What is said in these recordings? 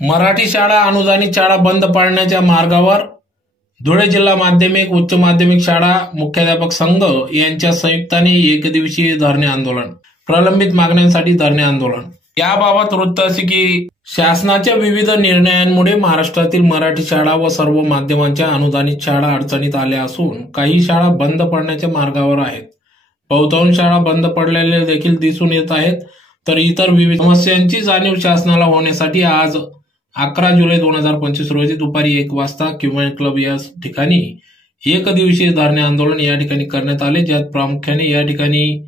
मराठी शाळा अनुदानित शाळा बंद पाडण्याच्या मार्गावर धुळे जिल्हा माध्यमिक उच्च माध्यमिक शाळा मुख्याध्यापक संघ यांच्या संयुक्ताने एकदिवसीय धरणे आंदोलन, प्रलंबित मागण्यांसाठी धरणे आंदोलन। याबाबत वृत्त असे की शासनाच्या विविध निर्णयांमुळे महाराष्ट्रातील मराठी शाळा व सर्व माध्यमांच्या अनुदानित शाळा अडचणीत आल्या असून काही शाळा बंद पडण्याच्या मार्गावर आहेत। बहुतांश शाळा बंद पडलेल्या देखील दिसून येत आहेत। तर इतर विविध समस्यांची जाणीव शासनाला होण्यासाठी आज 11 जुलै 2025 रोजी दुपारी 1 वाजता क्युमेन क्लब या ठिकाणी एक दिवसीय धरणे आंदोलन या ठिकाणी करण्यात आले, ज्यात प्रामुख्याने या ठिकाणी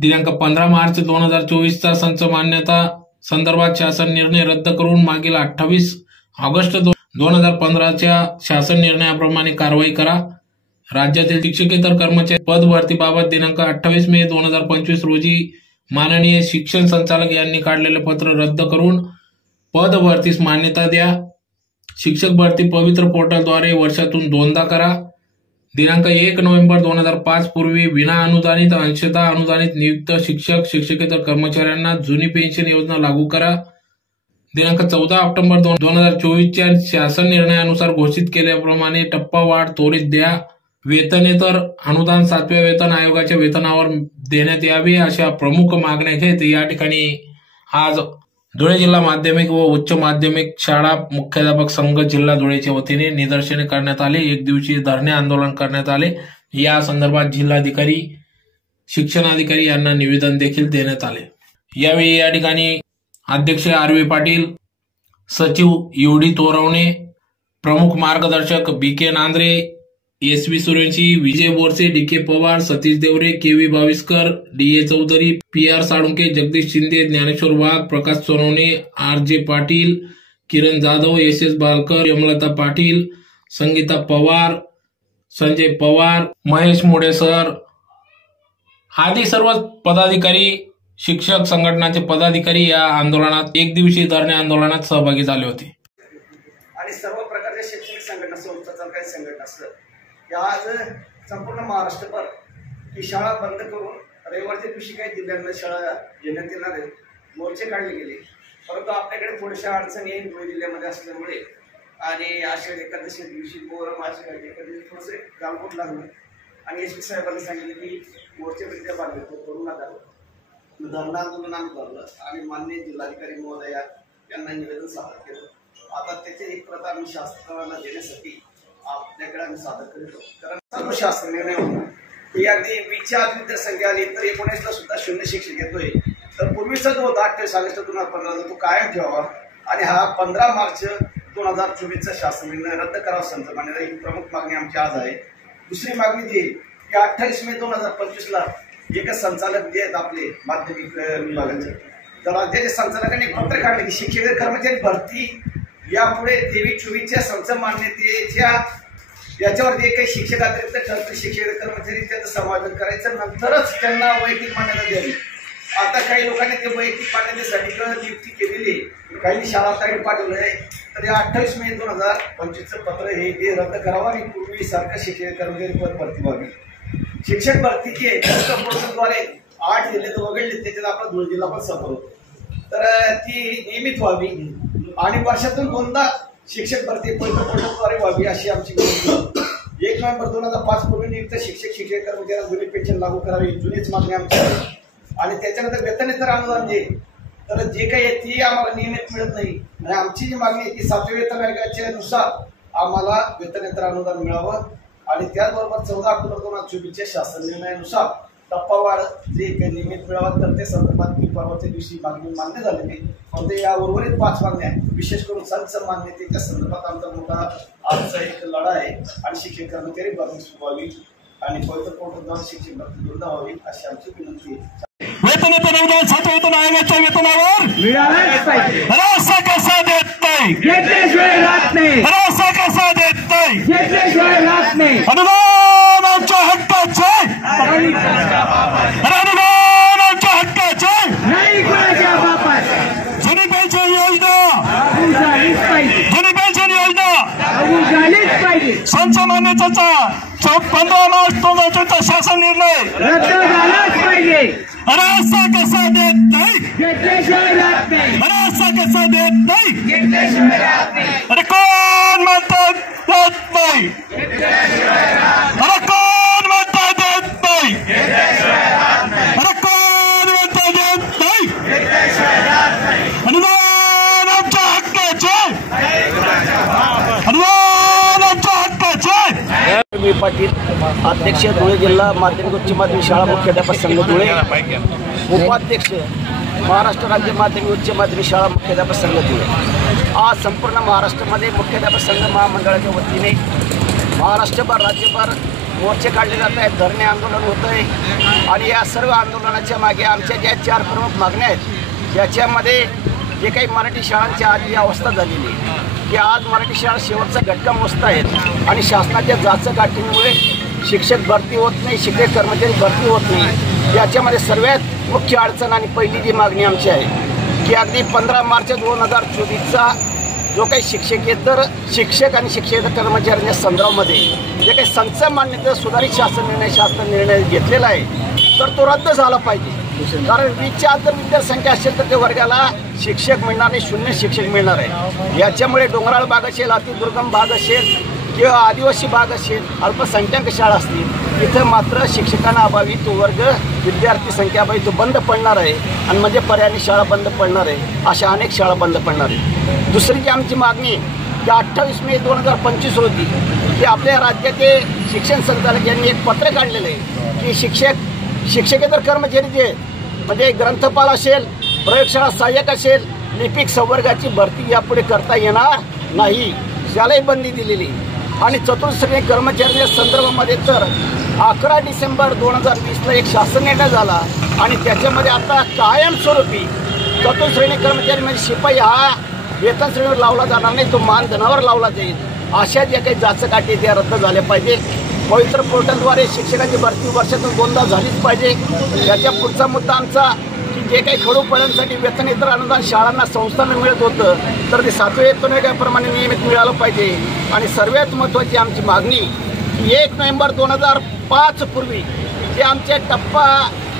दिनांक 15 मार्च 2024 चा संच मान्यता संदर्भात शासन निर्णय रद्द करून मागील 28 ऑगस्ट 2015 च्या शासन निर्णयाप्रमाणे कारवाई करा। राज्यातील शिक्षकेतर कर्मचारी पद भरतीबाबत दिनांक 28 मे 2025 रोजी माननीय शिक्षण संचालक यांनी काढलेले पत्र रद्द करून पद भरतीस मान्यता द्या। शिक्षक भरती पवित्र पोर्टलद्वारे वर्षातून 2दा करा। दिनांक 1 नोव्हेंबर 2005 पूर्वी विना अनुदानित अंशतः अनुदानित नियुक्त शिक्षक शिक्षकेतर कर्मचाऱ्यांना जुनी पेन्शन योजना लागू करा। दिनांक 14 ऑक्टोबर 2024 च्या शासन निर्णयानुसार घोषित केल्याप्रमाणे टप्पावाढ त्वरित द्या। वेतनेतर अनुदान 7व्या वेतन आयोगाच्या वेतनावर देण्यात यावे अशा प्रमुख मागण्या घेत या ठिकाणी आज धुळे जिल्हा माध्यमिक व उच्च माध्यमिक शाळा मुख्याध्यापक संघ जिल्हा धुळेच्या वतीने निदर्शने करण्यात आले, एक दिवसीय धरणे आंदोलन करण्यात आले। या संदर्भात जिल्हाधिकारी शिक्षणाधिकारी यांना निवेदन देखील देण्यात आले। यावेळी या ठिकाणी अध्यक्ष आर.व्ही. पाटील, सचिव युडी तोरवणे, प्रमुख मार्गदर्शक B K. Nandre, S V. Suryavanshi, Vijay Borse, D K. Pawar, Satish Deore, K V. Bhaviskar, D A. Chaudhari, P R. Salunke, Jagdish Shinde, Dnyaneshwar Wagh, Prakash Sonawane, R J. Patil, Kiran Jadhav, S S. Balkar, Yamlata Patil, Sangita Pawar, Sanjay Pawar, Mahesh Mude sir आदी सर्व पदाधिकारी, शिक्षक संघटनाचे पदाधिकारी या आंदोलनात एक दिवसीय धरणे आंदोलनात सहभागी झाले होते। आणि सर्व प्रकारच्या शैक्षणिक संघटना, संस्थांच्या काही संघटना असतात या आज संपूर्ण महाराष्ट्रभर ही शाळा बंद करून रविवारच्या दिवशी काही जिल्ह्यांना शाळा घेण्यात येणार आहेत, मोर्चे काढले गेले। परंतु आपल्याकडे थोड्याशा अडचणी धुळे जिल्ह्यामध्ये असल्यामुळे आणि आषाढ एकादशी दिवशी मोहरम आषाढ एकादशी थोडंसं गालबोट लागलं आणि एस.पी. साहेबांनी सांगितलं की मोर्चेकरित्या बांधले करू नका। धरणं आंदोलन आम्ही भरलं आणि माननीय जिल्हाधिकारी महोदया यांना निवेदन सादर केलं। आता त्याचे एक प्रत आम्ही शासनाला देण्यासाठी आपल्याकडे आम्ही सादर करतो, कारण सर्व शासन निर्णय होता की अगदी 20च्या आत विद्यार्थी आली तर 19ला सुद्धा शून्य शिक्षक येतोय, तर पूर्वीचा जो होता 28 ऑगस्ट 2015 तो कायम ठेवावा आणि हा 15 मार्च 2024चा शासन निर्णय रद्द करावा संच मान्यता ही प्रमुख मागणी आमची आज आहे। दुसरी मागणी जी की 28 मे 2025ला एकच संचालक जे आहेत आपले माध्यमिक विभागाचे, तर राज्याच्या संचालकांनी पत्र काढले की शिक्षक कर्मचारी भरती यापुढे 23-24च्या संच मान्यतेच्या याच्यावर जे काही शिक्षक अतिरिक्त ठरते शिक्षक कर्मचारी त्याचं समावेश करायचं, नंतरच त्यांना वैयक्तिक मान्यता द्यावी। आता काही लोकांनी ते वैयक्तिक मान्यतेसाठी नियुक्ती केलेली, काही शाळा तारीख पाठवलं आहे, तर या 28 मे 2025चं पत्र हे रद्द करावं आणि पूर्वीसारखं शिक्षक कर्मचारी पद भरती व्हावी। शिक्षक भरतीचे पोर्टलद्वारे 8 जिल्हे वगळले, त्याच्यात आपला धुळे जिल्हा पण सफर होतो, तर ती नियमित व्हावी आणि वर्षातून 2दा शिक्षक भरती पोर्टलद्वारे व्हावी अशी आमची विनंती। 1 नोव्हेंबर 2005 पूर्वी नियुक्त शिक्षक शिक्षक कर्मचाऱ्यांना जुनी पेन्शन लागू करावी, जुनीच मागणी आमची आहे। आणि त्याच्यानंतर वेतनेतर अनुदान जे तर जे काही आहे ती आम्हाला नियमित मिळत नाही आणि आमची जी मागणी आहे की 7व्या वेतन आयोगाच्या नुसार आम्हाला वेतनेतर अनुदान मिळावं आणि त्याचबरोबर 14 ऑक्टोबर 2024च्या शासन निर्णयानुसार टप्पावाढ जे काही नियमित मिळावं, तर ते संदर्भात परवाच्या दिवशी मागणी मान्य झालेली, पण या उर्वरित 5 मागण्या विशेष करून संच मान्यतेच्या संदर्भात आमचा मोठा आजचा एक लढा आहे आणि शिक्षक कर्मचारी भरती सुरू व्हावी आणि पवित्र पोर्टलद्वारे शिक्षक भरती बंद व्हावी अशी आमची विनंती आहे। वेतनेतर अनुदान 7 वेतन आयोगाच्या वेतनावर मिळालंच पाहिजे, भरोसा कसा देत नाही, घेतल्याशिवाय राहत नाही, भरोसा कसा देत नाही, घेतल्याशिवाय राहत नाही। अनुदान आमच्या हक्काचे, अनुदान आमच्या हक्काचे, नाही कोणाच्या बापात। जुनी पेन्शन योजना लागू झालीच पाहिजे, जुनी पेन्शन योजना लागू झालीच पाहिजे, संच मान्यतेचा 15 मार्च 2024चा शासन निर्णय रद्द झालाच पाहिजे, भरोसा कसा देत नाही, घेतल्याशिवाय राहत नाही, भरोसा कसा देत नाही? अरे कोण म्हणतात देत नाही? अरे कोण म्हणतात देत नाही? अरे कोण म्हणतात देत नाही? अनुदान आमच्या हक्काचे, अनुदान आमच्या हक्काचे. मी पाटील, अध्यक्ष धुळे जिल्हा माध्यमिक उच्च माध्यमिक शाळा मुख्याध्यापक संघ धुळे, उपाध्यक्ष महाराष्ट्र राज्य माध्यमिक उच्च माध्यमिक शाळा मुख्याध्यापक संघ धुळे. आज संपूर्ण महाराष्ट्रामध्ये मुख्याध्यापक संघ महामंडळाच्या वतीने महाराष्ट्रभर राज्यभर मोर्चे काढले जात आहेत, धरणे आंदोलन होत आहे. आणि या सर्व आंदोलनाच्या मागे आमच्या ज्या 4 प्रमुख मागण्या आहेत, याच्यामध्ये जे काही मराठी शाळांची आज ही अवस्था झालेली आहे की आज मराठी शाळा शेवटचा घटका मोजत आहेत आणि शासनाच्या जाचकाठीमुळे शिक्षक भरती होत नाही, शिक्षक कर्मचारी भरती होत नाही. याच्यामध्ये सर्वात मुख्य अडचण आणि पहिली जी मागणी आमची आहे की अगदी 15 मार्च 2024चा जो काही शिक्षकेतर शिक्षक आणि शिक्षकेतर कर्मचाऱ्यांच्या संदर्भामध्ये जे काही संच मान्यता सुधारित शासन निर्णय घेतलेला आहे तर तो रद्द झाला पाहिजे. कारण 20च्या जर विद्यार्थ्यांख्या असेल तर त्या वर्गाला शिक्षक मिळणार नाही, 0 शिक्षक मिळणार आहे. याच्यामुळे डोंगराळ भाग असेल, अतिदुर्गम भाग असेल किंवा आदिवासी भाग असेल, अल्पसंख्याक शाळा असतील, तिथं मात्र शिक्षकांना अभावी तो वर्ग विद्यार्थी संख्याअभावी तो बंद पडणार आहे. आणि म्हणजे पर्यायी शाळा बंद पडणार आहे, अशा अनेक शाळा बंद पडणार आहे. दुसरी जी आमची मागणी की 28 मे 2025 होती की आपल्या राज्याचे शिक्षण संचालक यांनी एक पत्र काढलेलं आहे की शिक्षकेतर कर्मचारी जे म्हणजे ग्रंथपाल असेल, प्रयोगशाळा सहाय्यक असेल, लिपिक संवर्गाची भरती यापुढे करता येणार नाही, त्यालाही बंदी दिलेली. आणि चतुर्श्रेणी कर्मचाऱ्यांच्या संदर्भामध्ये तर 11 डिसेंबर 2020ला एक शासन निर्णय झाला आणि त्याच्यामध्ये आता कायमस्वरूपी चतुर्श्रेणी कर्मचारी म्हणजे शिपाई हा वेतन श्रेणीवर लावला जाणार नाही, तो मानधनावर लावला जाईल. अशा ज्या काही जाचकाठी त्या रद्द झाल्या पाहिजे. पवित्र पोर्टलद्वारे शिक्षकांची भरती वर्षातून 2दा झालीच पाहिजे. याच्या पुढचा मुद्दा आमचा की जे काही खडूपणांसाठी वेतन इतर अनुदान शाळांना संस्थांना मिळत होतं तर ते 7व्या वेतन आयोगाप्रमाणे नियमित मिळालं पाहिजे. आणि सर्वात महत्त्वाची आमची मागणी की 1 नोव्हेंबर 2005 पूर्वी जे आमच्या टप्पा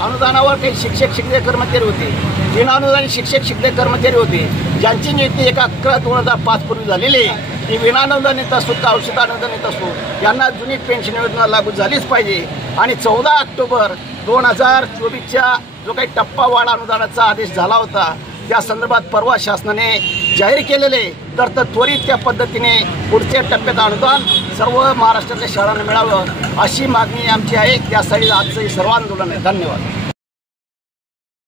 अनुदानावर काही शिक्षक कर्मचारी होते, विनाअनुदानी शिक्षक कर्मचारी होते, ज्यांची नियुक्ती 1/11/2005 पूर्वी झालेली आहे, ती विनाअनुदानित असो का औषध अनुदानित असो यांना जुनी पेन्शन योजना लागू झालीच पाहिजे. आणि 14 ऑक्टोबर 2024च्या जो काही टप्पावाढ अनुदानाचा आदेश झाला होता त्या संदर्भात परवा शासनाने जाहीर केलेले तर त्वरित त्या पद्धतीने पुढच्या टप्प्यात अनुदान सर्व महाराष्ट्रातल्या शाळांना मिळावं अशी मागणी आमची आहे. त्यासाठी आजचं हे सर्व आंदोलन आहे. धन्यवाद.